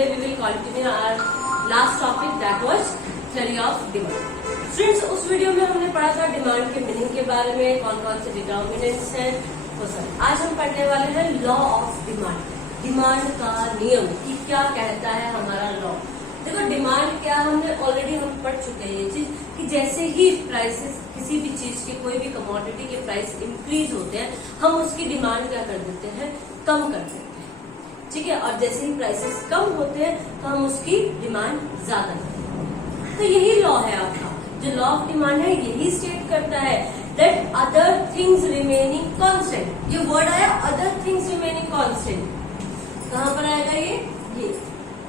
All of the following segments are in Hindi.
today we will continue our last topic, that was theory of demand. Friends, उस वीडियो में हमने पढ़ा था डिमांड के मीनिंग के बारे में, कौन कौन से डिटर्मिनेंट्स हैं वो सब। आज हम पढ़ने वाले हैं लॉ ऑफ डिमांड, डिमांड का नियम कि क्या कहता है हमारा लॉ। देखो डिमांड क्या, हमने ऑलरेडी हम पढ़ चुके हैं ये चीज कि जैसे ही प्राइसेस किसी भी चीज के, कोई भी कमोडिटी के प्राइस इंक्रीज होते हैं, हम उसकी डिमांड क्या कर देते हैं, कम कर देते हैं। ठीक है, और जैसे ही प्राइसेस कम होते हैं तो हम उसकी डिमांड ज्यादा करते हैं। तो यही लॉ है आपका, जो लॉ ऑफ डिमांड है यही स्टेट करता है that other things remaining constant. ये वर्ड आया अदर थिंग्स रिमेनिंग कांस्टेंट, कहां पर आएगा ये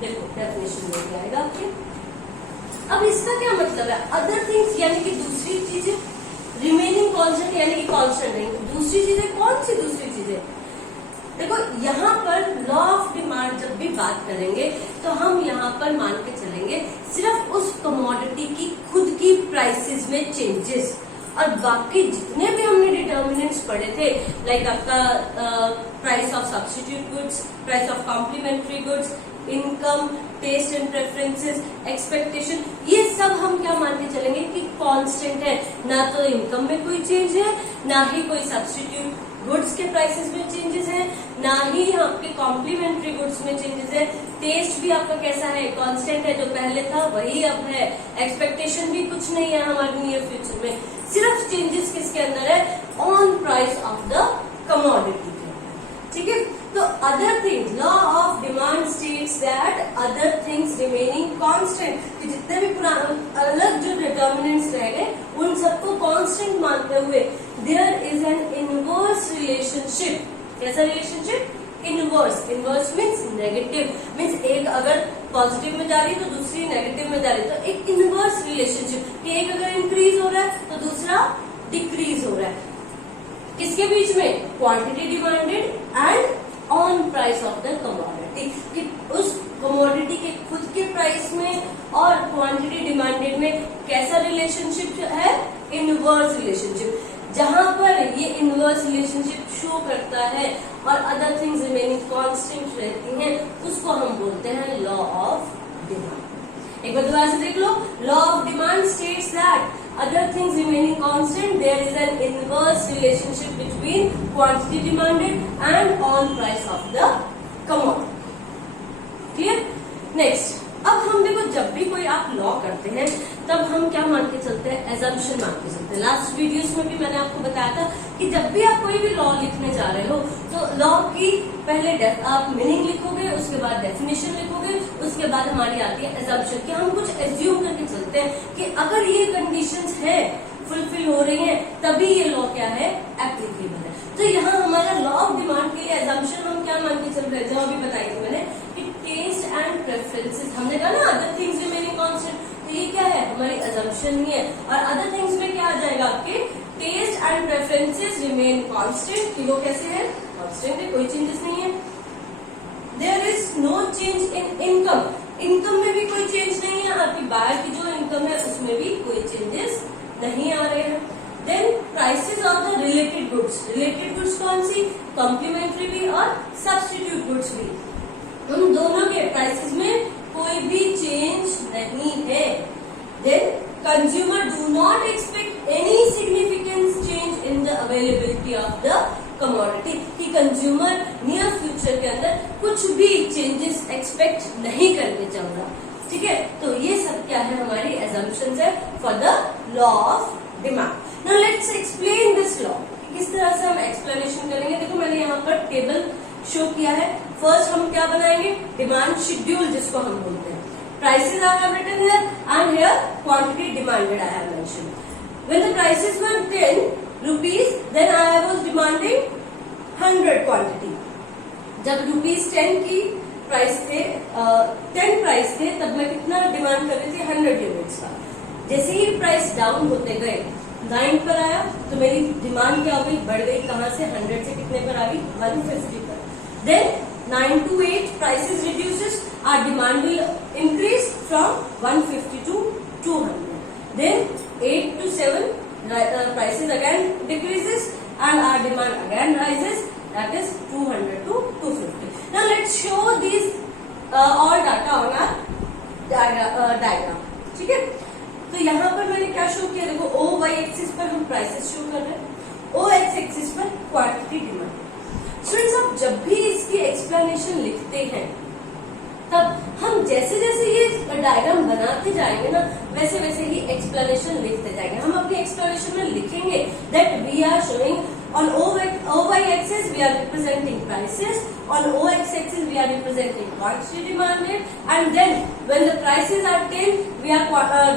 देखो डेफिनेशन में आएगा आपके। अब इसका क्या मतलब है, अदर थिंग्स यानी कि दूसरी चीजें, रिमेनिंग कांस्टेंट यानी कि कांस्टेंट नहीं, दूसरी चीजें कौन सी दूसरी चीजें। देखो यहाँ पर लॉ ऑफ डिमांड जब भी बात करेंगे तो हम यहाँ पर मान के चलेंगे सिर्फ उस कमोडिटी की खुद की प्राइसेस में चेंजेस, और बाकी जितने भी हमने डिटर्मिनेंट्स पढ़े थे, लाइक आपका price of substitute goods, price of complementary goods, income, taste and preferences, expectation, ये सब हम क्या मान के चलेंगे कि कांस्टेंट है। ना तो इनकम में कोई चेंज है, ना ही कोई सब्स्टिट्यूट गुड्स के प्राइसेस में चेंजेस है, ना ही आपके कॉम्प्लीमेंट्री गुड्स में चेंजेस है। टेस्ट भी आपका कैसा है, कांस्टेंट है, जो पहले था वही अब है। एक्सपेक्टेशन भी कुछ नहीं है हमारे नियर फ्यूचर में, सिर्फ चेंजेस किसके अंदर है, on price of the commodity के अंदर। ठीक है, तो other things, law of demand states that other things remaining constant, कि जितने भी अलग जो डिटर्मिनेंट्स रह गए उन सबको कांस्टेंट मानते हुए there is an inverse relationship. कैसा relationship, inverse. Inverse means negative, means एक अगर पॉजिटिव में जा रही है तो दूसरी नेगेटिव में जा रही है, तो एक इनवर्स रिलेशनशिप कि एक अगर इंक्रीज हो रहा है तो दूसरा डिक्रीज हो रहा है। किसके बीच में, quantity demanded and on price of the commodity, कि उस कमोडिटी के खुद के प्राइस में और क्वांटिटी डिमांडेड में कैसा रिलेशनशिप है, इनवर्स रिलेशनशिप। जहां पर ये इनवर्स रिलेशनशिप शो करता है और अदर थिंग्स रिमेनिंग कांस्टेंट रहती हैं, उसको हम बोलते हैं लॉ ऑफ डिमांड। एक बार दोबारा से देख लो, law of demand states that other things remaining constant, there is an inverse relationship between quantity demanded and on price of the commodity. Clear? Next, अब हम देखो जब भी कोई आप लॉ करते हैं तब हम क्या मान के चलते हैं, एजम्पशन मान के चलते हैं। लास्ट वीडियोस में भी मैंने आपको बताया था कि जब भी आप कोई भी लॉ लिखने जा रहे हो तो लॉ की पहले आप मीनिंग लिखोगे, उसके बाद डेफिनेशन लिखोगे, उसके बाद हमारी आती है एजम्पशन, कि हम कुछ एज्यूम करके चलते हैं कि अगर ये कंडीशंस है, फुलफिल हो रही है, तभी ये लॉ क्या है, एप्लीकेबल है। तो यहाँ हमारा लॉ ऑफ डिमांड के लिए एजम्पशन हम क्या मान के चल रहे हैं, जो अभी बताई थी मैंने कि टेस्ट एंड प्रेफरेंसेस, हमने कहा ना अदर थिंग्स रिमेनिंग कांस्टेंट, तो ये क्या है, हमारी एजम्पशन ही है। और अदर थिंग्स में क्या आ जाएगा आपके, taste and preferences remain constant, कि वो कैसे है, कांस्टेंट है, कोई चेंजेस नहीं है। There is no change in income, income में भी कोई चेंज नहीं है, आपकी बायर की जो इनकम है उसमें भी कोई चेंजेस नहीं आ रहे हैं। Then prices of the related goods, related goods कौन सी, कॉम्प्लीमेंट्री भी और सब्स्टिट्यूट गुड्स भी, उन दोनों के प्राइसेस में कोई भी चेंज नहीं है। Then consumer do not expect any significant change in the availability of the commodity, कि कंज्यूमर नियर फ्यूचर के अंदर कुछ भी चेंजेस एक्सपेक्ट नहीं करके चल रहा। ठीक है, तो ये सब क्या है, हमारी एजम्पशंस है for the law of demand. Now let's explain this law, किस तरह से हम एक्सप्लेनेशन करेंगे। देखो मैंने यहाँ पर टेबल शो किया है। फर्स्ट हम क्या बनाएंगे, डिमांड शेड्यूल जिसको हम बोलते हैं। Prices I have written here and here quantity demanded I have mentioned. When the prices were 10 rupees, then I was demanding 100 quantity. जब ₹10 की प्राइस थे, 10 प्राइस थे, तब मैं कितना डिमांड कर रही थी, 100 यूनिट्स का। जैसे ही प्राइस डाउन होते गए, 9 पर आया तो मेरी डिमांड क्या हो गई, बढ़ गई, कहां से, 100 से कितने पर आ गई, 150 पर। Then 9 to 8 prices reduces, our demand will increase from 150 to 200. Then 8 to 7 prices again decreases and our demand again rises, that is 200 to 250. Now let's show these और डाटा ऑन आवर डायग्राम। ठीक है, तो यहाँ पर मैंने क्या शो किया, देखो ओ वाई एक्सिस पर हम प्राइसेस शो कर रहे हैं, ओ एक्स एक्सिस पर क्वांटिटी डिमांड। स्टूडेंट्स आप जब भी इसकी एक्सप्लेनेशन लिखते हैं तब हम जैसे जैसे ये डायग्राम बनाते जाएंगे ना, वैसे वैसे ही एक्सप्लेनेशन लिखते जाएंगे। हम अपने एक्सप्लेनेशन में लिखेंगे that we are showing on O Y axis we are representing prices, on O x axis we are representing quantity demanded, and then when the prices are 10 we are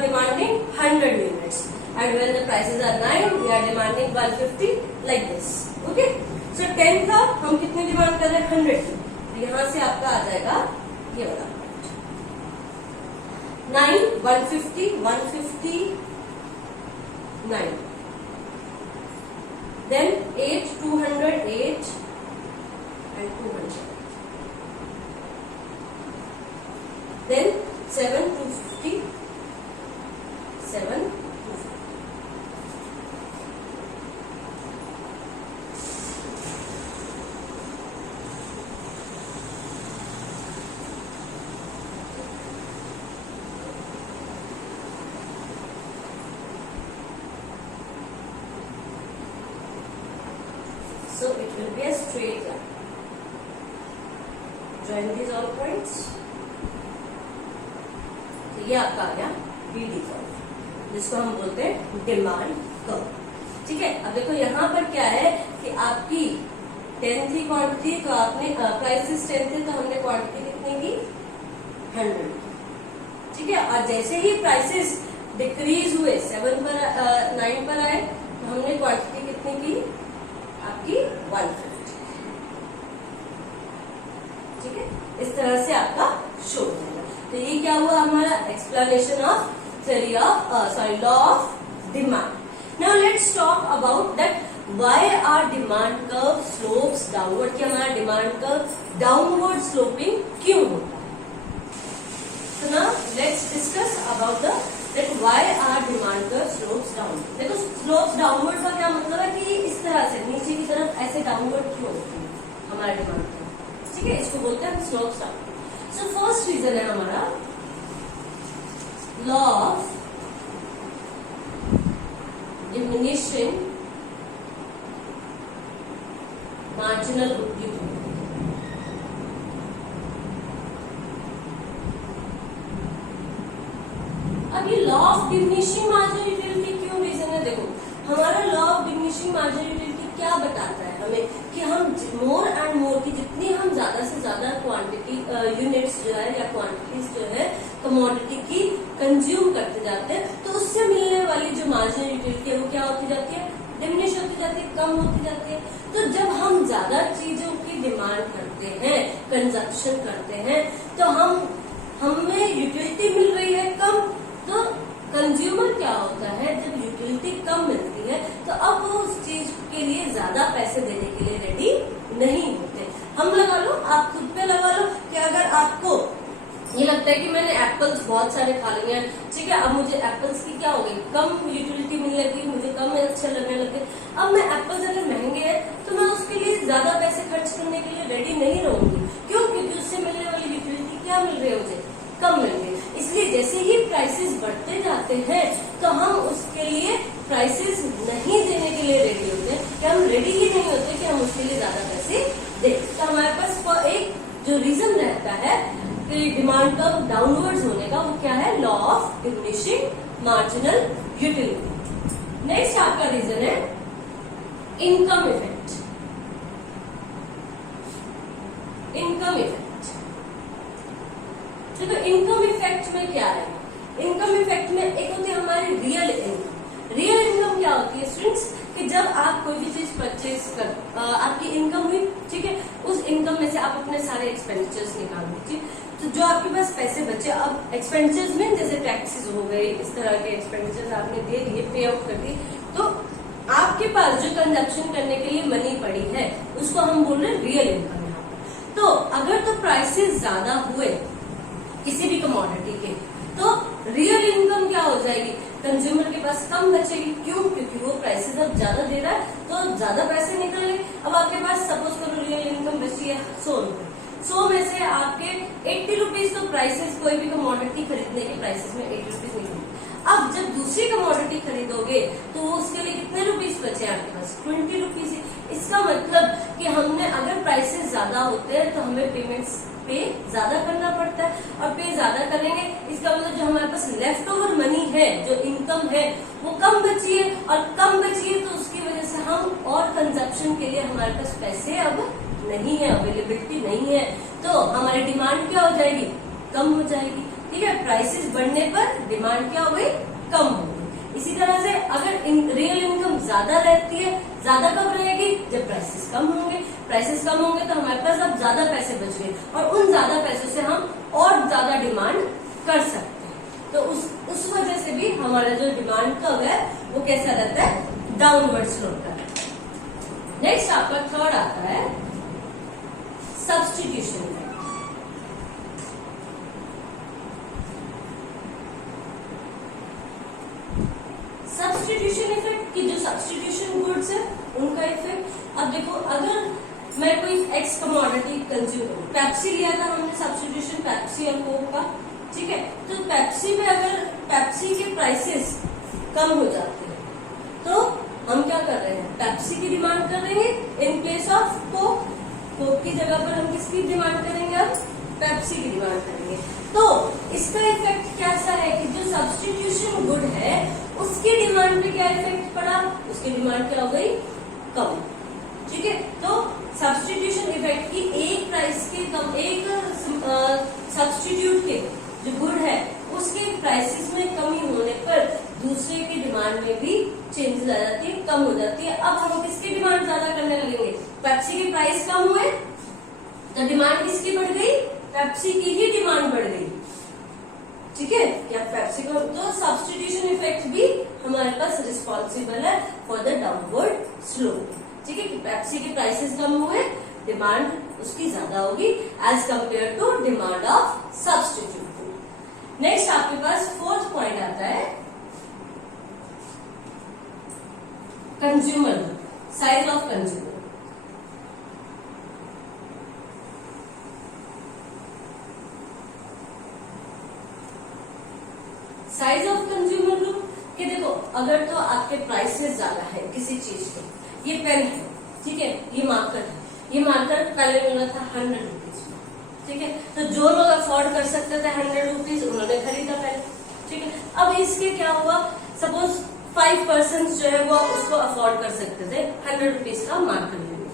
demanding 100 units, and when the prices are 9 we are demanding 150, like this. Okay, so 10 का हम कितने डिमांड कर रहे हैं, 100 की, तो यहाँ से आपका आ जाएगा ये वाला 9 150 150 9, then 8 200 8 and 200, then 7 250 7 250. So it will be a straight line. Join these all points. तो ये आपका आ गया BD कर्व, जिसको हम बोलते हैं डिमांड कर्व। ठीक है, अब देखो यहाँ पर क्या है कि आपकी 10 थी क्वांटिटी, तो आपने प्राइसेस 10 थे, तो हमने क्वांटिटी कितनी की 100। ठीक है, और जैसे ही प्राइसेस डिक्रीज हुए 7 पर 9 पर आए, तो हमने क्वांटिटी कितनी की आपकी 150। ठीक है, इस तरह से आपका शो हो जाएगा। तो ये क्या हुआ हमारा explanation of theory of law of demand. Now let's talk about that why are demand curve slopes downward, कि हमारा डिमांड कर्व डाउनवर्ड स्लोपिंग क्यों होता है। तो now let's discuss about the that why are demand curve slopes downward. देखो स्लोप्स डाउनवर्ड का क्या मतलब है कि इस तरह से नीचे की तरफ ऐसे डाउनवर्ड क्यों होती है हमारा डिमांड कर्व। ठीक है, इसको बोलते हैं slopes down. So first reason है हमारा law of diminishing marginal utility. अब ये law of diminishing marginal utility क्यों रीजन है, देखो हमारा law of diminishing marginal utility क्या बताता है हमें कि हम मोर एंड मोर की जितनी हम ज्यादा से ज्यादा क्वांटिटी यूनिट्स जो है या क्वांटिटीज जो है कमोडिटी की कंज्यूम करते जाते हैं, तो उससे मिलने वाली जो मार्जिनल यूटिलिटी है वो क्या होती जाती है, डिमिनिश होती जाती है, कम होती जाती है। तो जब हम ज्यादा चीजों की डिमांड करते हैं, कंजप्शन करते हैं, तो हमें यूटिलिटी मिल रही है कम, तो कंज्यूमर क्या होता है, जब यूटिलिटी कम मिलती है तो अब वो उस चीज के लिए ज्यादा पैसे देने के लिए रेडी नहीं होते। हम लगा लो, आप खुद पे लगा लो कि अगर आपको ये लगता है कि मैंने एप्पल्स बहुत सारे खा लिए हैं, ठीक है, अब मुझे एप्पल्स की क्या हो गई, कम यूटिलिटी मिलने लगी, मुझे कम अच्छे लगने लगे, अब मैं एप्पल्स अगर महंगे हैं तो मैं उसके लिए ज्यादा पैसे खर्च करने के लिए रेडी नहीं रहूंगी। क्यों? क्योंकि उससे मिलने वाली यूटिलिटी क्या मिल रही है, मुझे कम मिल रही है। इसलिए जैसे ही प्राइसेस बढ़ते जाते हैं तो हम उसके लिए प्राइसेस नहीं देने के लिए रेडी होते हैं, कि हम रेडी ही नहीं होते कि हम उसके लिए ज्यादा पैसे दें। तो हमारे पास एक जो रीजन रहता है कि डिमांड कर्व डाउनवर्ड्स होने का, वो क्या है, law of diminishing marginal utility. Next आपका रीजन है इनकम इफेक्ट। इनकम इफेक्ट, तो इनकम इफेक्ट में क्या है, इनकम इफेक्ट में एक होती है हमारी रियल इनकम। रियल इनकम क्या होती है स्टूडेंट्स, कि जब आप कोई भी चीज परचेज कर आपकी इनकम हुई, ठीक है, उस इनकम में से आप अपने सारे एक्सपेंडिचर्स निकाल दीजिए, तो जो आपके पास पैसे बचे, अब एक्सपेंडिचर्स में जैसे टैक्सेस हो गए, इस तरह के एक्सपेंडिचर्स आपने दे दिए, पे आउट कर दिए, तो आपके पास जो कंजप्शन करने के लिए मनी पड़ी है उसको हम बोल रहे हैं रियल इनकम यहाँ पर। तो अगर तो प्राइसेस ज्यादा हुए किसी भी कमोडिटी के, तो रियल इनकम क्या हो जाएगी, कंज्यूमर के पास कम बचेगी। क्यों? क्योंकि वो प्राइसेस अब ज्यादा दे रहा है तो ज्यादा पैसे निकल गए। अब आपके पास सपोज करो रियल इनकम बची है 100 रुपए, 100 में से आपके 80 प्राइसेस में 8 रुपीज नहीं कमी। अब जब दूसरी कमोडिटी खरीदोगे तो उसके लिए कितने रुपीज बचे आपके पास? 20 रुपीज। इसका मतलब कि हमने अगर प्राइसेस ज्यादा होते हैं तो हमें पेमेंट्स पे ज्यादा करना पड़ता है, और पे ज्यादा करेंगे इसका मतलब जो हमारे पास लेफ्ट ओवर मनी है, जो इनकम है वो कम बची है, और कम बची है तो उसकी वजह से हम और कंजप्शन के लिए हमारे पास पैसे अब नहीं है, अवेलेबिलिटी नहीं है, तो हमारी डिमांड क्या हो जाएगी? कम हो जाएगी। ठीक है, प्राइसेस बढ़ने पर डिमांड क्या हो गई? कम हो गई। इसी तरह से अगर रियल इनकम ज्यादा रहती है, ज्यादा कब रहेगी? जब प्राइसेस कम होंगे। प्राइसेस कम होंगे तो हमारे पास अब ज्यादा पैसे बच गए, और उन ज्यादा पैसों से हम और ज्यादा डिमांड कर सकते हैं। तो उस वजह से भी हमारा जो डिमांड कर्व है वो कैसा रहता है? डाउनवर्ड स्लोप का। नेक्स्ट आपका थर्ड आता है सब्स्टिट्यूशन इफेक्ट। सब्स्टिट्यूशन इफेक्ट की जो सब्स्टिट्यूशन गुड्स है उनका इफेक्ट। अब देखो, अगर मैं कोई एक्स कमोडिटी कंज्यूम करूं, पेप्सी लिया था हमने सब्स्टिट्यूशन, पेप्सी और कोक का, ठीक है, तो पेप्सी में अगर पेप्सी के प्राइसेस कम हो जाते हैं तो हम क्या कर रहे हैं? पेप्सी की डिमांड कर रहे हैं in place of Coke. Coke की जगह पर हम किसकी डिमांड करेंगे? अब पेप्सी की डिमांड करेंगे। तो इसका इफेक्ट कैसा है कि जो सब्स्टिट्यूशन गुड है उसकी डिमांड पे क्या इफेक्ट पड़ा? उसकी डिमांड क्या हो गई? कम। ठीक है, तो सब्स्टिट्यूशन इफेक्ट की एक प्राइस के कम, एक सब्स्टिट्यूट के जो गुड है उसके प्राइसेस में कमी होने पर दूसरे की डिमांड में भी चेंजेस आ जाती है, कम हो जाती है। अब हम किसकी डिमांड ज्यादा करने लगेंगे? पेप्सी के प्राइस कम हुए तो डिमांड किसकी बढ़ गई? पेप्सी की ही डिमांड बढ़ गई। ठीक है, क्या पेप्सी को? तो सब्स्टिट्यूशन इफेक्ट भी हमारे पास रिस्पॉन्सिबल है फॉर द डाउनवर्ड स्लोप। ठीक है, कि पेप्सी के प्राइसेस कम हुए, डिमांड उसकी ज्यादा होगी as compare to demand of substitute. Next आपके पास फोर्थ पॉइंट आता है consumer, size of consumer. Size of consumer group के देखो, अगर तो आपके प्राइसेस ज्यादा है किसी चीज के, ये पेन है, ठीक है, ये मार्कर है, ये मार्कर पहले मिला था 100 रुपीज में, ठीक है, तो जो लोग अफोर्ड कर सकते थे 100 रुपीज उन्होंने खरीदा पहले। ठीक है, अब इसके क्या हुआ? सपोज 5% जो है वो उसको अफोर्ड कर सकते थे 100 रुपीज का मार्कर लेने।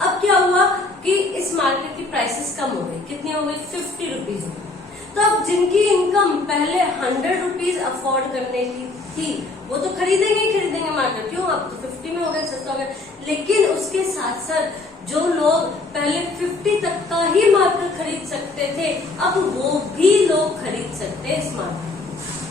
अब क्या हुआ कि इस मार्केट की प्राइसेस कम हो गई, कितनी हो गई? 50 रुपीज। तो अब जिनकी इनकम पहले 100 रुपीज अफोर्ड करने की थी वो तो खरीदेंगे ही खरीदेंगे मार्केट, क्यों? अब तो 50 में हो गया, सस्ता हो गया। लेकिन उसके साथ साथ जो लोग पहले 50 तक का ही मार्कर खरीद सकते थे अब वो भी लोग खरीद सकते हैं इस मार्केट।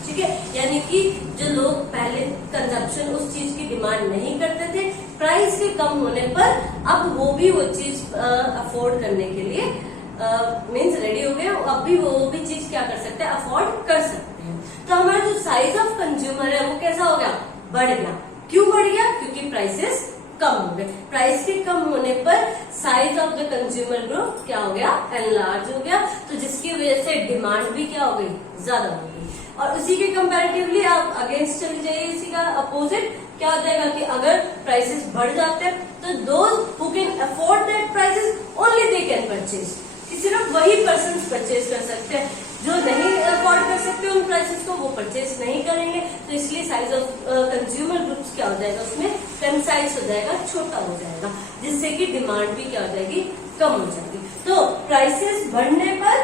ठीक है, यानी कि जो लोग पहले कंजप्शन उस चीज की डिमांड नहीं करते थे, प्राइस के कम होने पर अब वो भी वो चीज अफोर्ड करने के लिए मीन्स रेडी हो गए, अब भी वो भी चीज क्या कर सकते हैं? अफोर्ड कर सकते हैं। तो हमारा जो साइज ऑफ कंज्यूमर है वो कैसा हो गया? बढ़ गया। क्यों बढ़ गया? क्योंकि प्राइसेस कम हो गए। प्राइस के कम होने पर size of the consumer group क्या हो गया? एनलार्ज हो गया, तो जिसकी वजह से डिमांड भी क्या हो गई? ज्यादा हो गई। और उसी के कंपैरेटिवली आप अगेंस्ट चले जाइए, इसी का अपोजिट क्या हो जाएगा कि अगर प्राइसेस बढ़ जाते हैं तो those who can afford that prices only they can purchase, सिर्फ वही पर्सन परचेज कर सकते हैं, जो नहीं अफोर्ड कर सकते उन प्राइसेस को वो परचेज नहीं करेंगे। तो इसलिए साइज ऑफ कंज्यूमर ग्रुप्स क्या हो जाएगा? उसमें कंसाइज हो जाएगा, छोटा हो जाएगा, जिससे कि डिमांड भी क्या हो जाएगी? कम हो जाएगी। तो प्राइसेस बढ़ने पर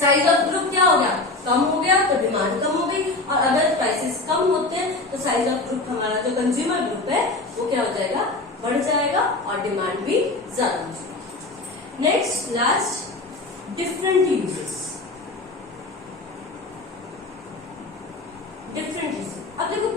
साइज ऑफ ग्रुप क्या हो गया? कम हो गया, तो डिमांड कम हो गई। और अगर प्राइसेस कम होते हैं तो साइज ऑफ ग्रुप, हमारा जो कंज्यूमर ग्रुप है वो क्या हो जाएगा? बढ़ जाएगा और डिमांड भी ज्यादा हो जाएगी। Next last, different uses. Different uses, अब देखो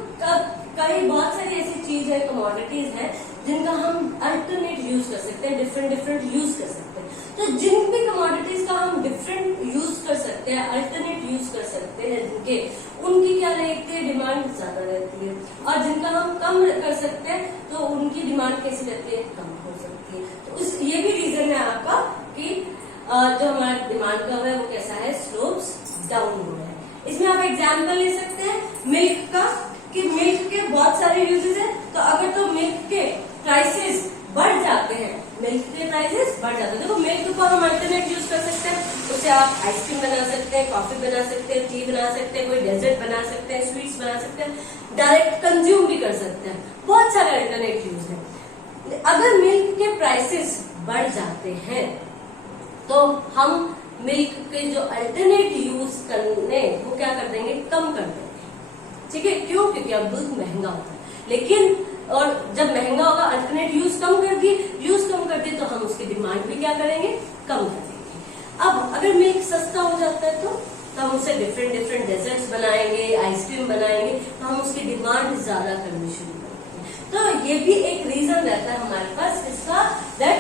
कई बहुत सारी ऐसी चीज है, कमोडिटीज है जिनका हम अल्टरनेट यूज कर सकते हैं, डिफरेंट यूज कर सकते हैं। तो जिन भी कमोडिटीज का हम डिफरेंट यूज कर सकते हैं, अल्टरनेट यूज कर सकते हैं जिनके, उनकी क्या रहती है? डिमांड ज्यादा रहती है। और जिनका हम कम कर सकते हैं तो उनकी डिमांड कैसी रहती है? कम हो सकती है। तो ये भी रीजन है आपका कि जो हमारा डिमांड कर्व है वो कैसा है? स्लोप्स डाउन हो रहा है। इसमें आप एग्जाम्पल ले सकते हैं मिल्क का, कि मिल्क के बहुत सारे यूजेस है। तो अगर तो मिल्क के प्राइसेस बढ़ जाते हैं, मिल्क के प्राइसेस बढ़ जाते हैं, देखो मिल्क को हम अल्टरनेट यूज कर सकते हैं, उससे आप आइसक्रीम बना सकते हैं, कॉफी बना सकते हैं, टी बना सकते हैं, कोई डेजर्ट बना सकते हैं, स्वीट्स बना सकते हैं, डायरेक्ट कंज्यूम भी कर सकते हैं, बहुत सारे अल्टरनेट यूज है। अगर मिल्क के प्राइसेस बढ़ जाते हैं तो हम मिल्क के जो अल्टरनेट यूज करने वो क्या कर देंगे, कम कर देंगे, ठीक है। क्यों? क्योंकि अब दूध महंगा होता है, लेकिन और जब महंगा होगा अल्टरनेट यूज कम कर दिए तो हम उसकी डिमांड भी क्या करेंगे, कम कर देंगे। अब अगर मिल्क सस्ता हो जाता है तो हम उससे डिफरेंट डेजर्ट्स बनाएंगे, आइसक्रीम बनाएंगे, तो हम उसकी डिमांड ज्यादा करनी शुरू करेंगे। तो ये भी एक रीजन रहता है हमारे पास इसका, that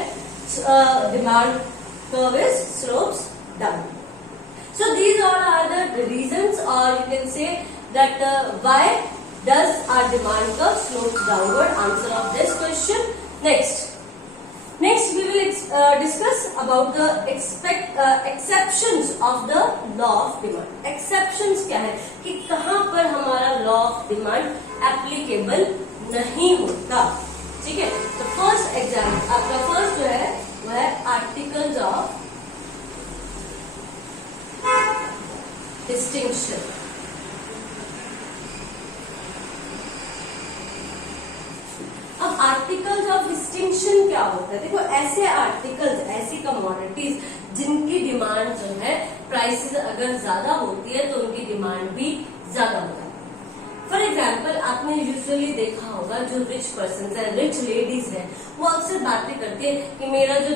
demand curve is slopes down. So these all are the reasons, or you can say that why does our demand curve slopes downward? Answer of this question. Next we will discuss about the exceptions of the law of demand. Exceptions क्या है कि कहाँ पर हमारा law of demand applicable नहीं होता, ठीक है। तो फर्स्ट एग्जाम्पल आपका फर्स्ट जो है वह है आर्टिकल्स ऑफ डिस्टिंक्शन। अब आर्टिकल्स ऑफ डिस्टिंक्शन क्या होता है, देखो ऐसे आर्टिकल्स, ऐसी कमोडिटीज जिनकी डिमांड जो है प्राइसेस अगर ज्यादा होती है तो उनकी डिमांड भी ज्यादा होता है। फॉर एग्जाम्पल आपने यूजुअली देखा होगा जो रिच पर्सन है, रिच लेडीज है, वो अक्सर बातें करती है कि मेरा जो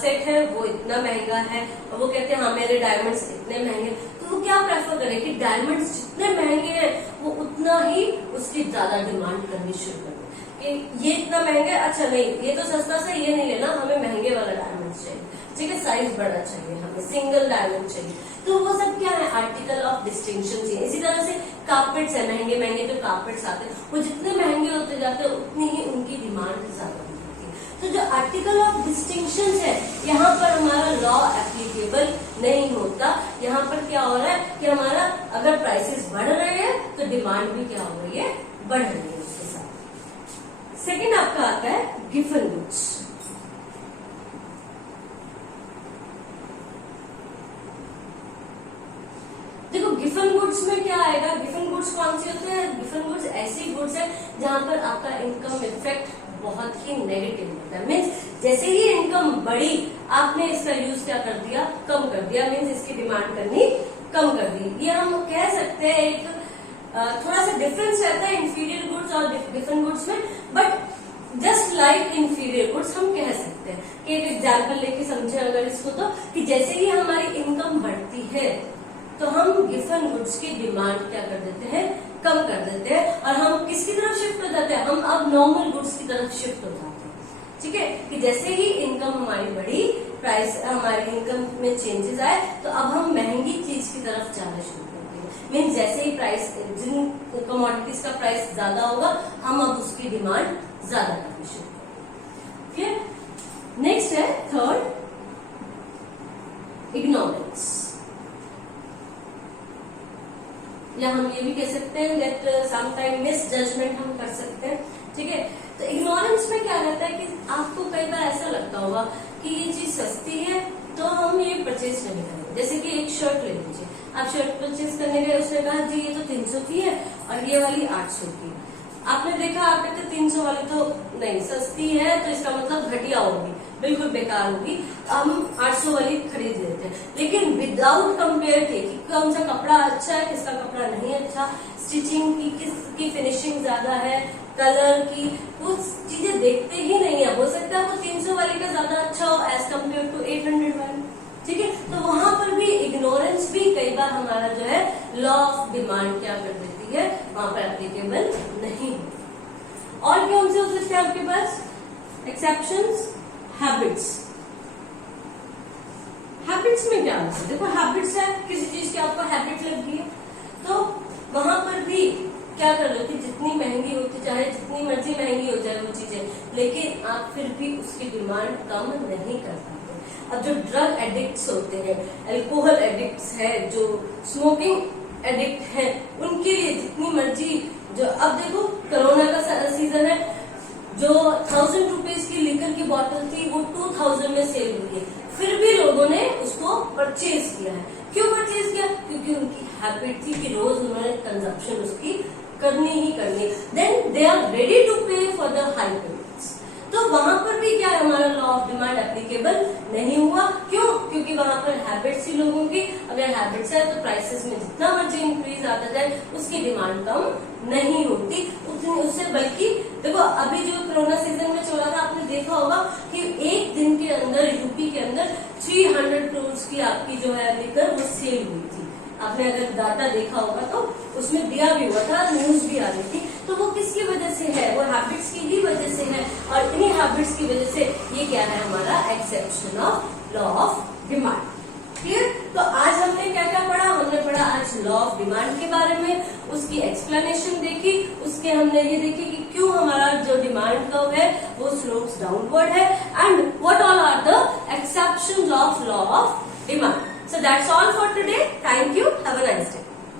सेट है वो इतना महंगा है, और वो कहते हैं हाँ मेरे डायमंड्स इतने महंगे, तो वो क्या प्रेफर करे कि डायमंड्स जितने महंगे हैं वो उतना ही उसकी ज्यादा डिमांड करनी शुरू कर दे कि ये इतना महंगा है, अच्छा नहीं ये तो सस्ता से ये नहीं लेना, हमें महंगे वाला डायमंड चाहिए, ठीक है, साइज बड़ा चाहिए, हमें सिंगल डायमंड चाहिए। तो वो सब क्या है, आर्टिकल ऑफ डिस्टिंक्शन चाहिए। इसी तरह से कार्पेट्स है, महंगे महंगे जो कार्पेट्स आते हैं वो जितने महंगे होते जाते हैं उतनी ही उनकी डिमांड ज्यादा हो जाती है। तो जो आर्टिकल ऑफ डिस्टिंक्शन है यहाँ पर हमारा लॉ एप्लीकेबल नहीं होता। यहाँ पर क्या हो रहा है कि हमारा अगर प्राइसेस बढ़ रहे हैं तो डिमांड भी क्या हो रही है, बढ़ रही है उसके साथ। सेकेंड आपका आता है गिवन गुड्स। देखो गिवन गुड्स में क्या आएगा, गिवन गुड्स कौन सी होते हैं, गिवन गुड्स ऐसी गुड्स है जहां पर आपका इनकम इफेक्ट बहुत ही नेगेटिव होता है। मीन्स जैसे ही इनकम बढ़ी आपने इसका यूज क्या कर दिया, कम कर दिया, मीन्स इसकी डिमांड करनी कम कर दी। ये हम कह सकते हैं एक थोड़ा सा डिफरेंस रहता है इंफीरियर गुड्स और गिवन गुड्स में, but just like inferior goods हम कह सकते हैं कि एक एग्जाम्पल लेके समझे अगर इसको, तो कि जैसे ही हमारी इनकम बढ़ती है तो हम गिवन गुड्स की डिमांड क्या कर देते हैं, कम कर देते हैं, और हम किसकी तरफ शिफ्ट हो जाते हैं, हम अब नॉर्मल गुड्स की तरफ शिफ्ट हो जाते हैं, ठीक है। कि जैसे ही इनकम हमारी बढ़ी, प्राइस हमारी इनकम में चेंजेस आए, तो अब हम महंगी चीज की तरफ जाना शुरू करते हैं। मीन्स जैसे ही प्राइस, जिन कमोडिटीज का प्राइस ज्यादा होगा हम अब उसकी डिमांड ज्यादा करनी शुरू करेंगे। नेक्स्ट है थर्ड, इग्नोरेंस, या हम ये भी कह सकते हैं दैट समटाइम मिस जजमेंट हम कर सकते हैं, ठीक है। तो इग्नोरेंस में क्या रहता है कि आपको कई बार ऐसा लगता होगा कि ये चीज सस्ती है तो हम ये परचेज नहीं करेंगे। जैसे कि एक शर्ट ले लीजिए, आप शर्ट परचेज करने गए, उसने कहा जी ये तो 300 की है और ये वाली 800 की है। आपने देखा, आप कहते 300 वाली तो नहीं सस्ती है, तो इसका मतलब घटिया होगी, बिल्कुल बेकार होगी, हम 800 वाली खरीद लेते हैं। लेकिन विदाउट कंपेयर थे कि कौन सा कपड़ा अच्छा है, किसका कपड़ा नहीं अच्छा, स्टिचिंग की किसकी फिनिशिंग ज्यादा है, कलर की, वो चीजें देखते ही नहीं है। हो सकता है वो 300 वाली का ज्यादा अच्छा हो एज कम्पेयर टू 800 वाली, ठीक है। तो वहां पर भी इग्नोरेंस भी कई बार हमारा जो है लॉ ऑफ डिमांड क्या कर देती है, वहां पर एप्लीकेबल नहीं होती। और कौन से हो सकते हैं आपके पास एक्सेप्शंस, हैबिट्स। हैबिट्स में क्या होता है, देखो हैबिट्स है, किसी चीज की आपको हैबिट लग गई है तो वहां पर भी क्या कर लो कि जितनी महंगी होती चाहे जितनी मर्जी महंगी हो जाए वो चीजें, लेकिन आप फिर भी उसकी डिमांड कम नहीं कर पाते। अब जो ड्रग एडिक्ट्स होते हैं, अल्कोहल एडिक्ट्स है, जो स्मोकिंग एडिक्ट हैं उनके लिए जितनी मर्जी, जो अब देखो कोरोना का सीजन है, जो 1000 रुपीज की लिकर की बोतल थी वो 2000 में सेल हुई है, फिर भी लोगों ने उसको परचेज किया है। क्यों परचेज किया? क्योंकि उनकी हैबिट थी कि रोज उन्होंने कंजप्शन उसकी करनी ही करनी, then they are ready to pay for the high payments. तो वहां पर भी क्या है, हमारा लॉ ऑफ डिमांड एप्लीकेबल नहीं हुआ। क्यों? क्योंकि वहां पर हैबिट्स ही लोगों की, अगर हैबिट्स है तो प्राइसेस में जितना मर्जी इंक्रीज आता जाए उसकी डिमांड कम नहीं होती उतनी, उससे बल्कि देखो अभी जो कोरोना सीजन में चला था आपने देखा होगा कि एक दिन के अंदर यूपी के अंदर 300 करोड़ की आपकी जो है लिकर वो सेल हुई थी। आपने अगर डाटा देखा होगा तो उसमें दिया भी हुआ था, न्यूज भी आ रही थी। तो वो किसकी वजह से है? वो हैबिट्स की ही वजह से है, और इन्हीं हैबिट्स की वजह से ये क्या है हमारा exception of law of demand. Clear? तो आज हमने क्या क्या पढ़ा? हमने पढ़ा आज लॉ ऑफ डिमांड के बारे में, उसकी एक्सप्लेनेशन देखी, उसके हमने ये देखी कि क्यों हमारा जो डिमांड कर्व है वो स्लोप्स डाउनवर्ड है, and what all are the exceptions of law of demand. So that's all for today. Thank you. Have a nice day.